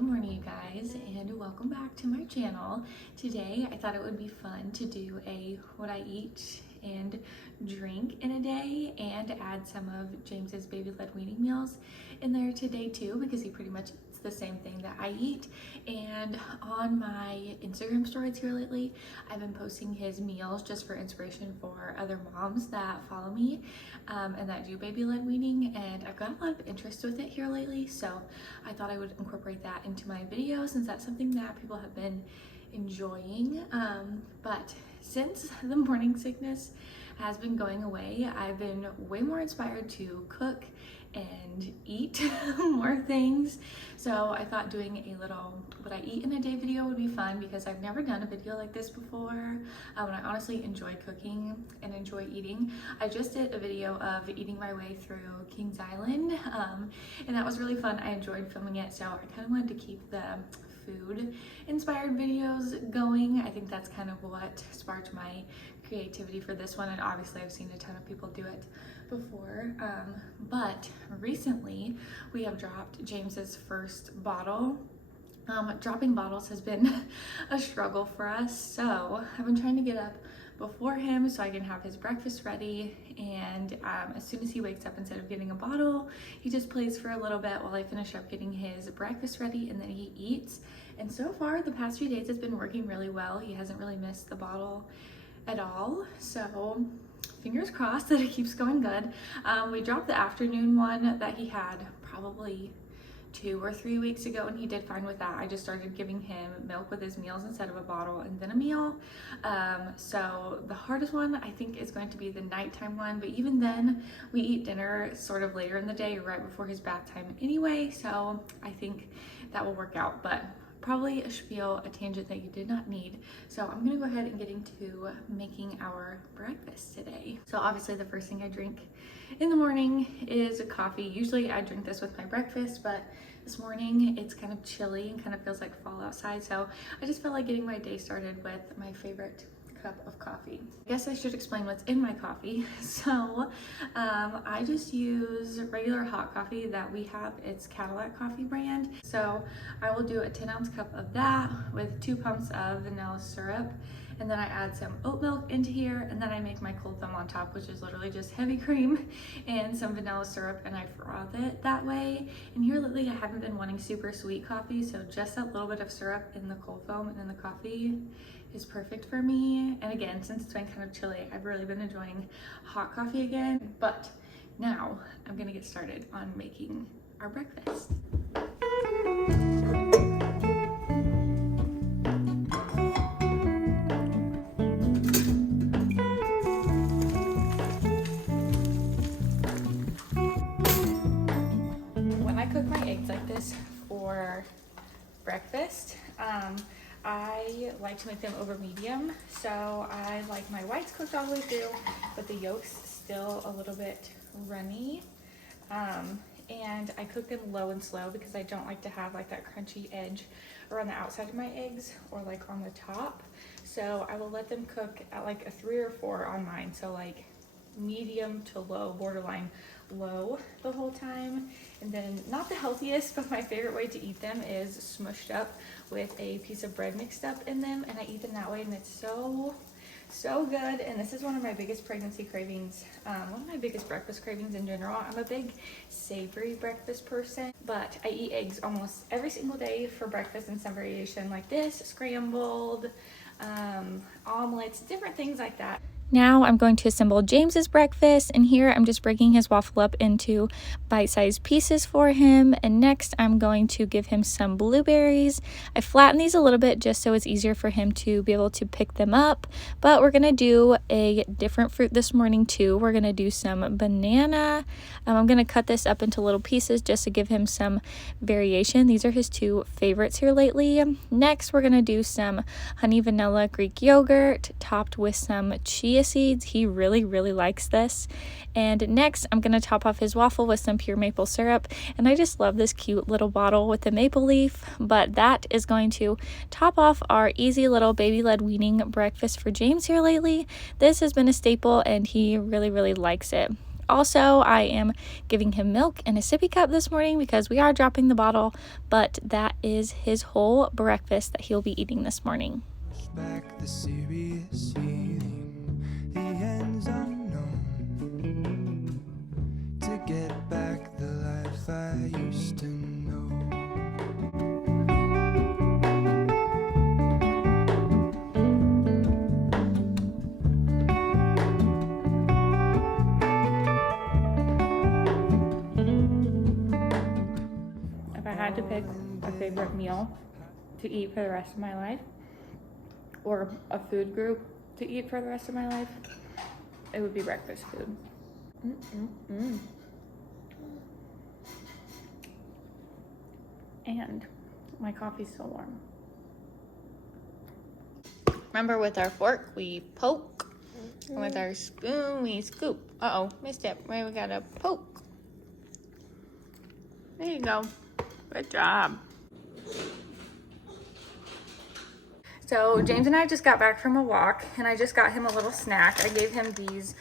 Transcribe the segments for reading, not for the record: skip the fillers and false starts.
Good morning, you guys, and welcome back to my channel. Today I thought it would be fun to do a what I eat and drink in a day and add some of James's baby-led weaning meals in there today too, because he pretty much eats the same thing that I eat. And on my Instagram stories here lately, I've been posting his meals just for inspiration for other moms that follow me and that do baby-led weaning, and I've got a lot of interest with it here lately, so I thought I would incorporate that into my video since that's something that people have been enjoying. But since the morning sickness has been going away, I've been way more inspired to cook and eat more things. So I thought doing a little what I eat in a day video would be fun because I've never done a video like this before. And I honestly enjoy cooking and enjoy eating. I just did a video of eating my way through Kings Island, and that was really fun. I enjoyed filming it, so I kind of wanted to keep the food inspired videos going. I think that's kind of what sparked my creativity for this one, and obviously I've seen a ton of people do it before, but recently we have dropped James's first bottle. Dropping bottles has been a struggle for us, so I've been trying to get up before him so I can have his breakfast ready, and as soon as he wakes up, instead of getting a bottle, he just plays for a little bit while I finish up getting his breakfast ready, and then he eats. And so far the past few days it's been working really well. He hasn't really missed the bottle at all, so fingers crossed that it keeps going good. We dropped the afternoon one that he had probably 2 or 3 weeks ago, and he did fine with that. I just started giving him milk with his meals instead of a bottle and then a meal. So the hardest one I think is going to be the nighttime one, but even then we eat dinner sort of later in the day, right before his bath time anyway, so I think that will work out. But probably a spiel, a tangent that you did not need. So I'm gonna go ahead and get into making our breakfast today. So obviously the first thing I drink in the morning is a coffee. Usually I drink this with my breakfast, but this morning it's kind of chilly and kind of feels like fall outside. So I just felt like getting my day started with my favorite cup of coffee. I guess I should explain what's in my coffee. So I just use regular hot coffee that we have. It's Cadillac Coffee brand. So I will do a 10-ounce cup of that with 2 pumps of vanilla syrup, and then I add some oat milk into here, and then I make my cold foam on top, which is literally just heavy cream and some vanilla syrup, and I froth it that way. And here lately I haven't been wanting super sweet coffee, so just that little bit of syrup in the cold foam and then the coffee is perfect for me. And again, since it's been kind of chilly, I've really been enjoying hot coffee again. But now I'm gonna get started on making our breakfast. When I cook my eggs like this for breakfast, I like to make them over medium. So I like my whites cooked all the way through, but the yolks still a little bit runny. And I cook them low and slow because I don't like to have like that crunchy edge around the outside of my eggs or like on the top. So I will let them cook at like a 3 or 4 on mine. So like medium to low, borderline low the whole time. And then, not the healthiest, but my favorite way to eat them is smushed up with a piece of bread mixed up in them, and I eat them that way, and it's so good. And this is one of my biggest pregnancy cravings, one of my biggest breakfast cravings in general. I'm a big savory breakfast person, but I eat eggs almost every single day for breakfast in some variation, like this, scrambled, omelets, different things like that. Now I'm going to assemble James's breakfast, and here I'm just breaking his waffle up into bite-sized pieces for him. And next I'm going to give him some blueberries. I flatten these a little bit just so it's easier for him to be able to pick them up, but we're gonna do a different fruit this morning too. We're gonna do some banana. I'm gonna cut this up into little pieces just to give him some variation. These are his 2 favorites here lately. Next we're gonna do some honey vanilla Greek yogurt topped with some chia seeds. He really likes this. And next I'm going to top off his waffle with some pure maple syrup, and I just love this cute little bottle with the maple leaf. But that is going to top off our easy little baby-led weaning breakfast for James here lately. This has been a staple and he really likes it. Also, I am giving him milk in a sippy cup this morning because we are dropping the bottle, but that is his whole breakfast that he'll be eating this morning. Back the serious feeling, the ends unknown, to get back the life I used to know. If I had to pick a favorite meal to eat for the rest of my life, or a food group to eat for the rest of my life, it would be breakfast food. And my coffee's still warm. Remember, with our fork we poke, and with our spoon we scoop. Uh-oh, missed it. Wait, we gotta poke. There you go. Good job. So James and I just got back from a walk, and I just got him a little snack. I gave him these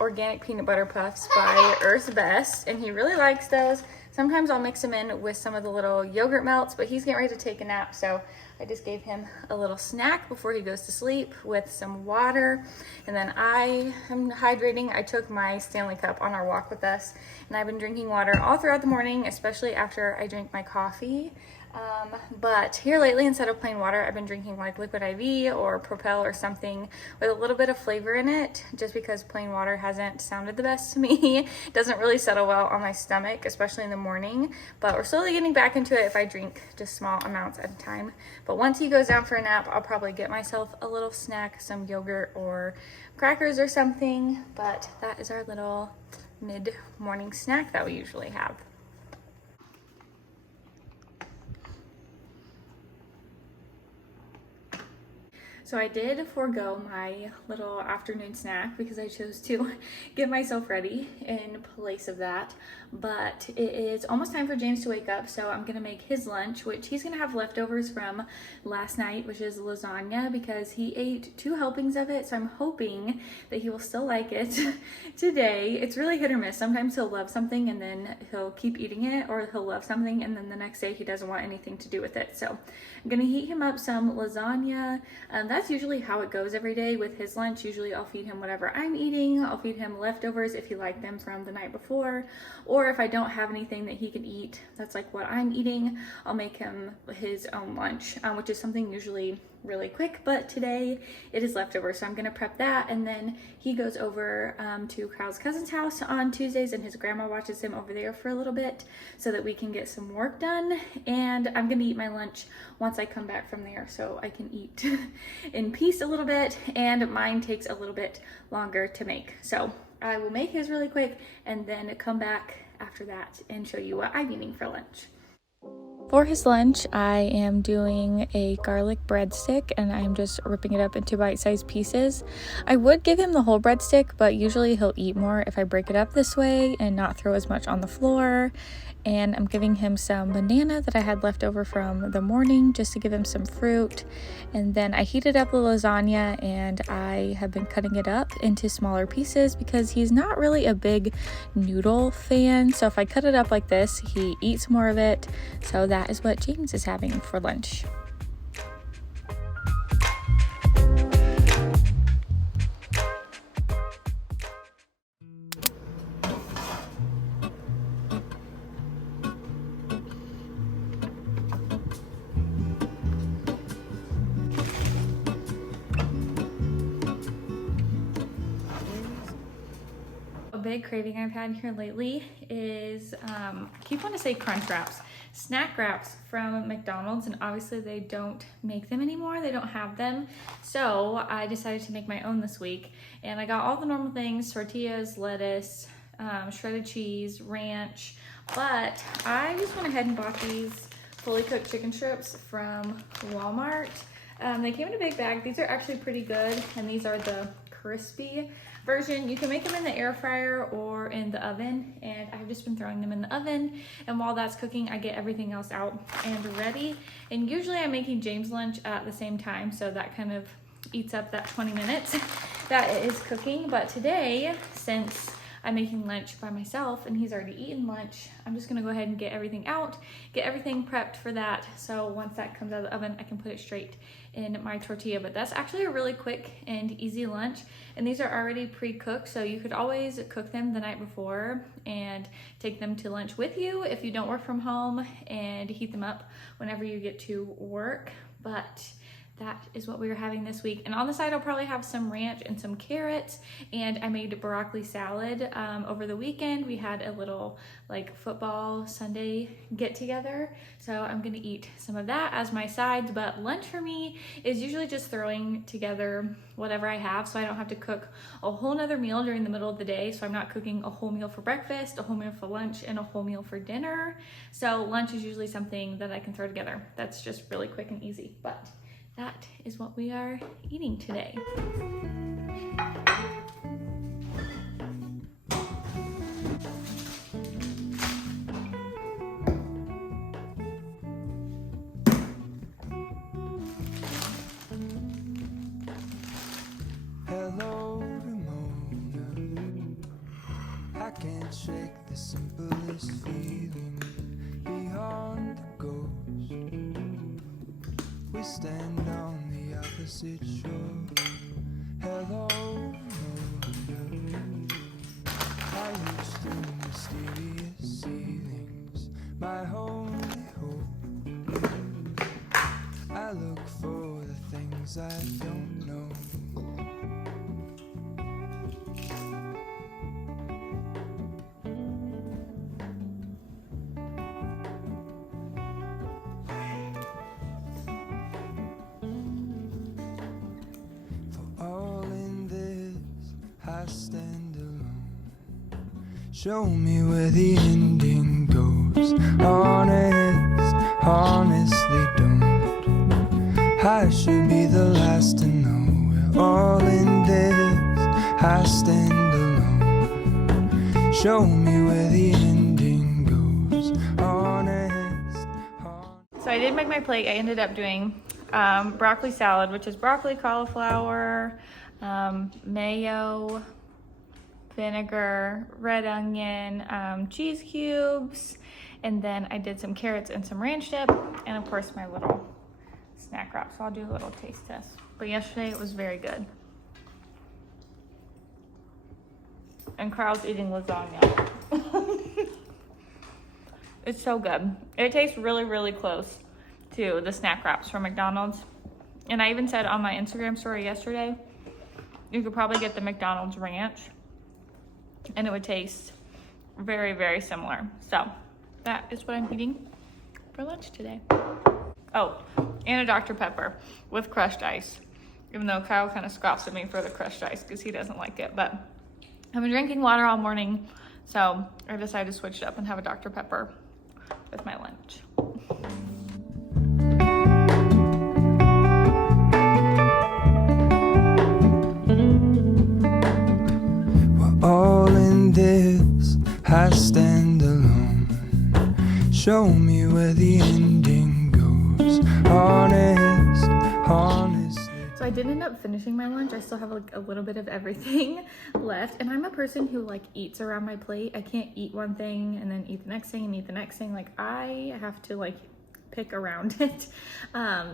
organic peanut butter puffs by Earth's Best, and he really likes those. Sometimes I'll mix them in with some of the little yogurt melts, but he's getting ready to take a nap, so I just gave him a little snack before he goes to sleep with some water. And then I am hydrating. I took my Stanley Cup on our walk with us, and I've been drinking water all throughout the morning, especially after I drink my coffee. But here lately, instead of plain water, I've been drinking like Liquid IV or Propel or something with a little bit of flavor in it, just because plain water hasn't sounded the best to me. It doesn't really settle well on my stomach, especially in the morning, but we're slowly getting back into it if I drink just small amounts at a time. But once he goes down for a nap, I'll probably get myself a little snack, some yogurt or crackers or something, but that is our little mid-morning snack that we usually have. So I did forego my little afternoon snack because I chose to get myself ready in place of that. But it is almost time for James to wake up, so I'm gonna make his lunch, which he's gonna have leftovers from last night, which is lasagna, because he ate 2 helpings of it, so I'm hoping that he will still like it today. It's really hit or miss. Sometimes he'll love something and then he'll keep eating it, or he'll love something and then the next day he doesn't want anything to do with it. So I'm gonna heat him up some lasagna. That's usually how it goes every day with his lunch. Usually I'll feed him whatever I'm eating. I'll feed him leftovers if he liked them from the night before, or if I don't have anything that he can eat that's like what I'm eating, I'll make him his own lunch, which is something usually really quick, but today it is leftover, so I'm gonna prep that. And then he goes over to Kyle's cousin's house on Tuesdays, and his grandma watches him over there for a little bit so that we can get some work done. And I'm gonna eat my lunch once I come back from there, so I can eat in peace a little bit, and mine takes a little bit longer to make. So I will make his really quick and then come back after that and show you what I'm eating for lunch. For his lunch, I am doing a garlic breadstick, and I'm just ripping it up into bite-sized pieces. I would give him the whole breadstick, but usually he'll eat more if I break it up this way and not throw as much on the floor. And I'm giving him some banana that I had left over from the morning just to give him some fruit. And then I heated up the lasagna, and I have been cutting it up into smaller pieces because he's not really a big noodle fan. So if I cut it up like this, he eats more of it. So that is what James is having for lunch. A big craving I've had here lately is, I keep wanting to say crunch wraps, snack wraps from McDonald's, and obviously they don't make them anymore. They don't have them. So I decided to make my own this week, and I got all the normal things: tortillas, lettuce, shredded cheese, ranch, but I just went ahead and bought these fully cooked chicken strips from Walmart. They came in a big bag. These are actually pretty good, and these are the crispy version. You can make them in the air fryer or in the oven, and I've just been throwing them in the oven, and while that's cooking I get everything else out and ready. And usually I'm making James lunch at the same time, so that kind of eats up that 20 minutes that it is cooking. But today, since I'm making lunch by myself and he's already eaten lunch, I'm just gonna go ahead and get everything out, get everything prepped for that. So once that comes out of the oven, I can put it straight in my tortilla. But that's actually a really quick and easy lunch. And these are already pre-cooked, so you could always cook them the night before and take them to lunch with you if you don't work from home, and heat them up whenever you get to work. But that is what we were having this week. And on the side, I'll probably have some ranch and some carrots. And I made broccoli salad over the weekend. We had a little like football Sunday get together. So I'm gonna eat some of that as my sides. But lunch for me is usually just throwing together whatever I have, so I don't have to cook a whole nother meal during the middle of the day. So I'm not cooking a whole meal for breakfast, a whole meal for lunch, and a whole meal for dinner. So lunch is usually something that I can throw together. That's just really quick and easy. But that is what we are eating today. Hello, Ramona. I can't shake the simplest feeling beyond the ghost. We stand on the opposite shore. Hello, Ramona. I reach through mysterious ceilings, my only hope. I look for the things I don't know. I stand alone. Show me where the ending goes. Honest, honestly don't. I should be the last to know. We're all in this. I stand alone. Show me where the ending goes. Honest. So I did make my plate. I ended up doing broccoli salad, which is broccoli, cauliflower, mayo, vinegar, red onion, cheese cubes, and then I did some carrots and some ranch dip, and of course my little snack wrap. So I'll do a little taste test. But yesterday it was very good. And Kyle's eating lasagna. It's so good. It tastes really, really close to the snack wraps from McDonald's. And I even said on my Instagram story yesterday, you could probably get the McDonald's ranch and it would taste very, very similar. So that is what I'm eating for lunch today. Oh, and a Dr. Pepper with crushed ice. Even though Kyle kind of scoffs at me for the crushed ice because he doesn't like it. But I've been drinking water all morning, so I decided to switch it up and have a Dr. Pepper with my lunch. All in this, I stand alone. Show me where the ending goes. Honest, honestly. So I did end up finishing my lunch. I still have like a little bit of everything left. And I'm a person who like eats around my plate. I can't eat one thing and then eat the next thing and eat the next thing. Like I have to like pick around it.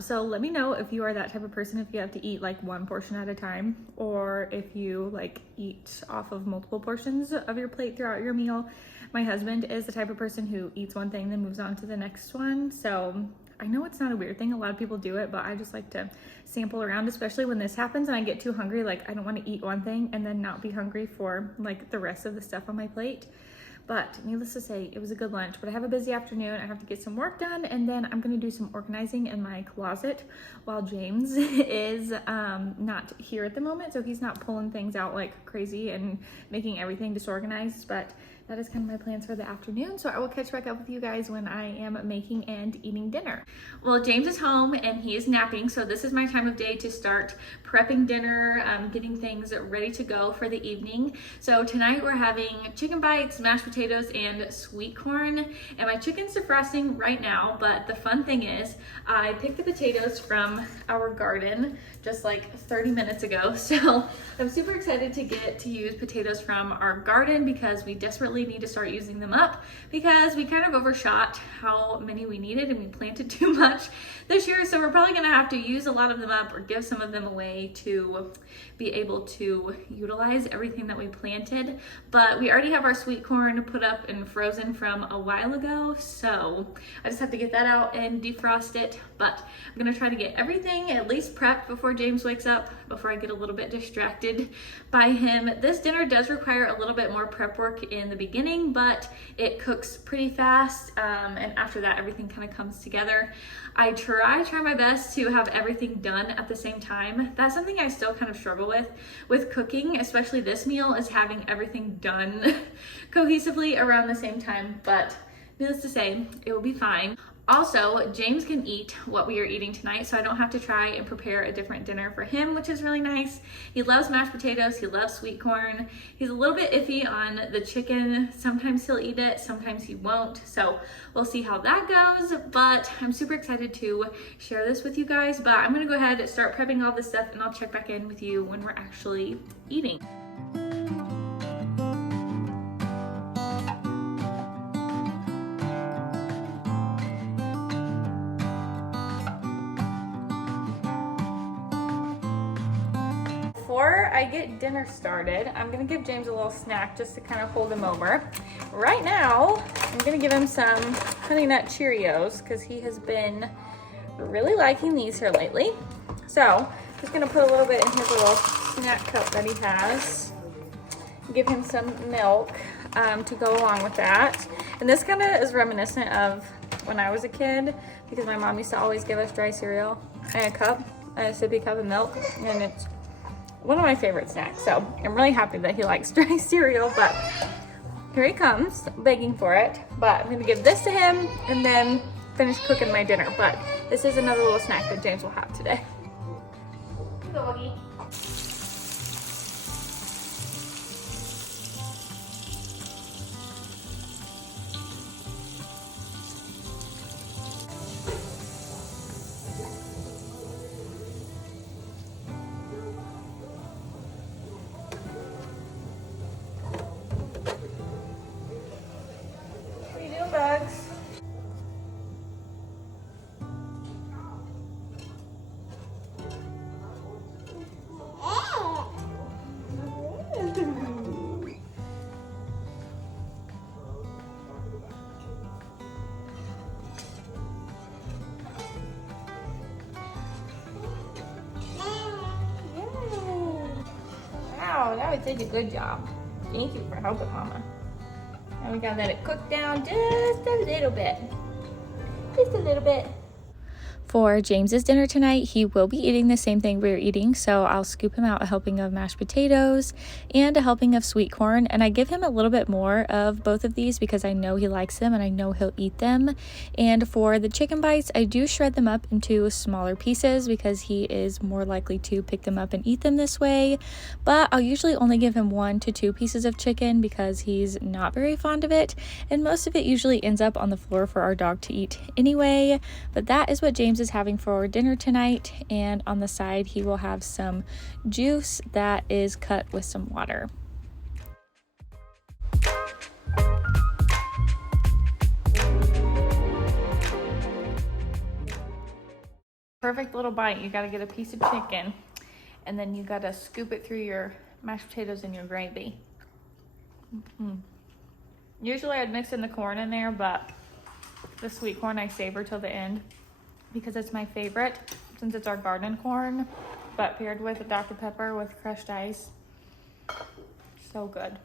So let me know if you are that type of person, if you have to eat like one portion at a time, or if you like eat off of multiple portions of your plate throughout your meal. My husband is the type of person who eats one thing, then moves on to the next one. So I know it's not a weird thing. A lot of people do it, but I just like to sample around, especially when this happens and I get too hungry. Like I don't want to eat one thing and then not be hungry for like the rest of the stuff on my plate. But needless to say, it was a good lunch, but I have a busy afternoon. I have to get some work done, and then I'm gonna do some organizing in my closet while James is not here at the moment, so he's not pulling things out like crazy and making everything disorganized. But that is kind of my plans for the afternoon. So I will catch back up with you guys when I am making and eating dinner. Well, James is home and he is napping. So this is my time of day to start prepping dinner, getting things ready to go for the evening. So tonight we're having chicken bites, mashed potatoes and sweet corn, and my chicken's defrosting right now. But the fun thing is I picked the potatoes from our garden just like 30 minutes ago, so I'm super excited to get to use potatoes from our garden because we desperately need to start using them up because we kind of overshot how many we needed and we planted too much this year, so we're probably gonna have to use a lot of them up or give some of them away to be able to utilize everything that we planted. But we already have our sweet corn put up and frozen from a while ago, so I just have to get that out and defrost it. But I'm gonna try to get everything at least prepped before James wakes up, before I get a little bit distracted by him. This dinner does require a little bit more prep work in the beginning, but it cooks pretty fast, and after that everything kind of comes together. I try my best to have everything done at the same time. That's something I still kind of struggle with cooking, especially this meal, is having everything done cohesively around the same time, but needless to say, it will be fine. Also, James can eat what we are eating tonight, so I don't have to try and prepare a different dinner for him, which is really nice. He loves mashed potatoes, he loves sweet corn. He's a little bit iffy on the chicken. Sometimes he'll eat it, sometimes he won't. So we'll see how that goes, but I'm super excited to share this with you guys. But I'm gonna go ahead and start prepping all this stuff and I'll check back in with you when we're actually eating. Before I get dinner started, I'm gonna give James a little snack just to kind of hold him over. Right now, I'm gonna give him some Honey Nut Cheerios because he has been really liking these here lately. So, I'm just gonna put a little bit in his little snack cup that he has. Give him some milk to go along with that. And this kind of is reminiscent of when I was a kid because my mom used to always give us dry cereal and a sippy cup of milk, and it's one of my favorite snacks. So I'm really happy that he likes dry cereal, but here he comes begging for it. But I'm gonna give this to him and then finish cooking my dinner. But this is another little snack that James will have today. Go, Wuggy. Bugs. Wow, that was such a good job. Thank you for helping, Mama. And we gotta let it cook down just a little bit. Just a little bit. For James's dinner tonight, he will be eating the same thing we're eating, so I'll scoop him out a helping of mashed potatoes and a helping of sweet corn, and I give him a little bit more of both of these because I know he likes them and I know he'll eat them. And for the chicken bites, I do shred them up into smaller pieces because he is more likely to pick them up and eat them this way, but I'll usually only give him 1 to 2 pieces of chicken because he's not very fond of it, and most of it usually ends up on the floor for our dog to eat anyway. But that is what James is having for dinner tonight, and on the side he will have some juice that is cut with some water. Perfect little bite. You got to get a piece of chicken and then you got to scoop it through your mashed potatoes and your gravy. Usually I'd mix in the corn in there, but the sweet corn I savor till the end because it's my favorite since it's our garden corn, but paired with Dr. Pepper with crushed ice. So good.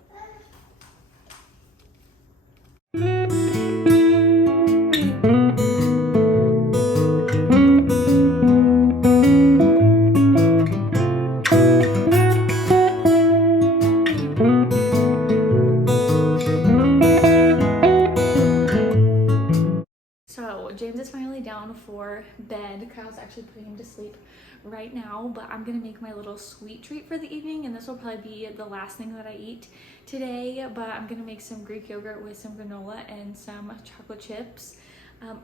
James James is finally down for bed. Kyle's actually putting him to sleep right now, but I'm gonna make my little sweet treat for the evening, and this will probably be the last thing that I eat today, but I'm gonna make some Greek yogurt with some granola and some chocolate chips.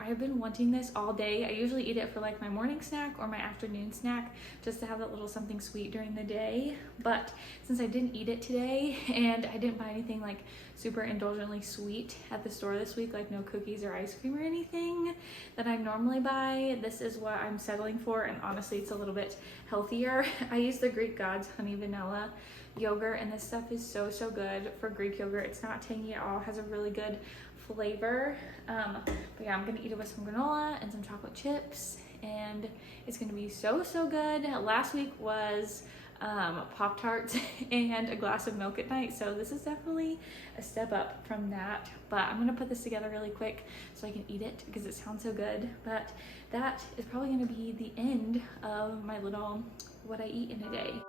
I have been wanting this all day. I usually eat it for like my morning snack or my afternoon snack, just to have that little something sweet during the day. But since I didn't eat it today and I didn't buy anything like super indulgently sweet at the store this week, like no cookies or ice cream or anything that I normally buy, this is what I'm settling for. And honestly, it's a little bit healthier. I use the Greek Gods honey vanilla yogurt, and this stuff is so good for Greek yogurt. It's not tangy at all, has a really good flavor. But yeah, I'm gonna eat it with some granola and some chocolate chips, and it's gonna be so good. Last week was Pop-Tarts and a glass of milk at night, so this is definitely a step up from that. But I'm gonna put this together really quick so I can eat it because it sounds so good. But that is probably gonna be the end of my little what I eat in a day.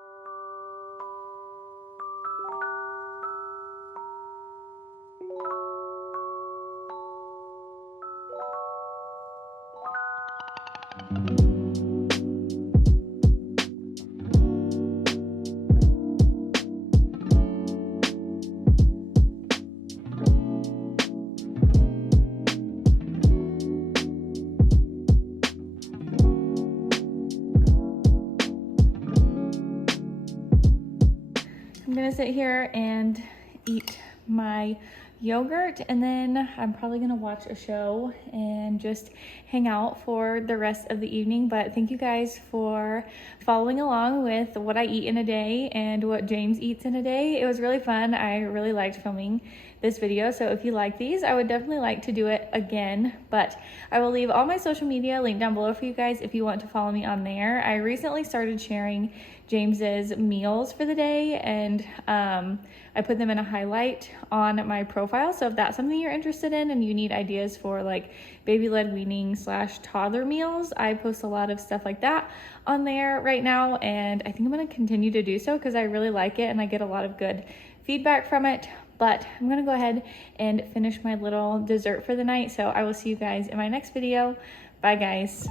I'm gonna sit here and eat my yogurt, and then I'm probably gonna watch a show and just hang out for the rest of the evening. But thank you guys for following along with what I eat in a day and what James eats in a day. It was really fun. I really liked filming this video, so if you like these, I would definitely like to do it again. But I will leave all my social media linked down below for you guys if you want to follow me on there. I recently started sharing James's meals for the day, and I put them in a highlight on my profile. So if that's something you're interested in and you need ideas for like baby-led weaning / toddler meals, I post a lot of stuff like that on there right now, and I think I'm going to continue to do so because I really like it and I get a lot of good feedback from it. But I'm going to go ahead and finish my little dessert for the night, so I will see you guys in my next video. Bye guys.